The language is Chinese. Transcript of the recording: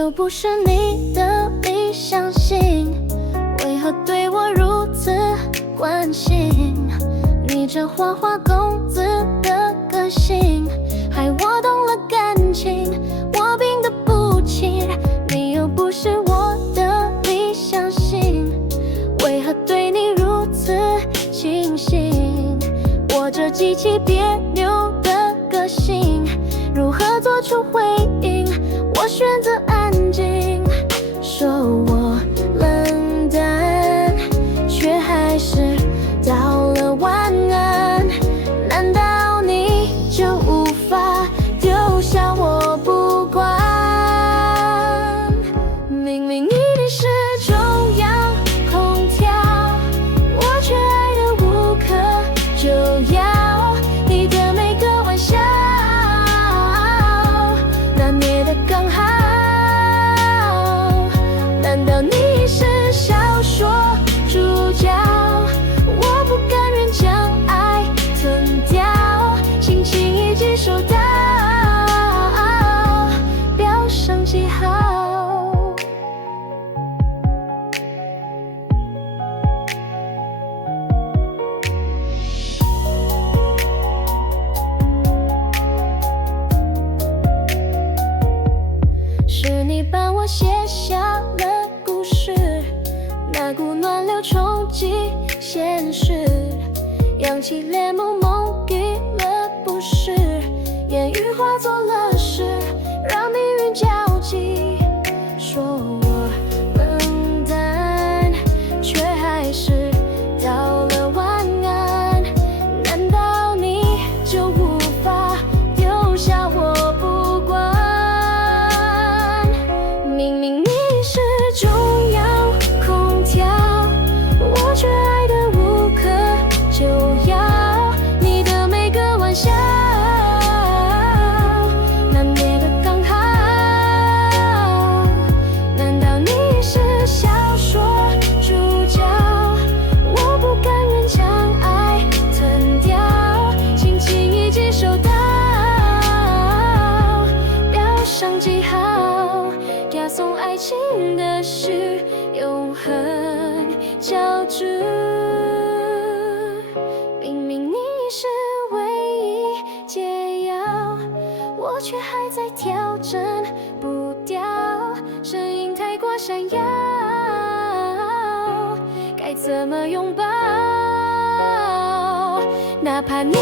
又不是你的理想型，为何对我如此关心？你这花花公子的个性，害我动了感情，我病得不轻。你又不是我的理想型，为何对你如此清醒？我这极其别扭的个性，如何做出回应？我选择安静，说我冷淡，却还是道了晚安。难道你就无法丢下我不管？明明你是中央空调，我却爱得无可救药。你的每个玩笑，拿捏得刚好。难道你是小说主角？我不甘愿将爱吞掉，轻轻一击收到，标上记号。是你帮我写下了故事，那股暖流冲击现实，扬起帘幕蒙蔽了不适，言语化作了诗，让命运交集。说我冷淡，却还是道了晚安。难道你就无法丢下我不管？明明你是中央空调，我却爱得无可救药。你的每个玩笑，拿捏得刚好。难道你是小说主角？我不甘愿将爱吞掉，轻轻一击收到，标上记号。押送爱情的是永恒交织，明明你是唯一解药，我却还在调整步调，声音太过闪耀，该怎么拥抱？哪怕你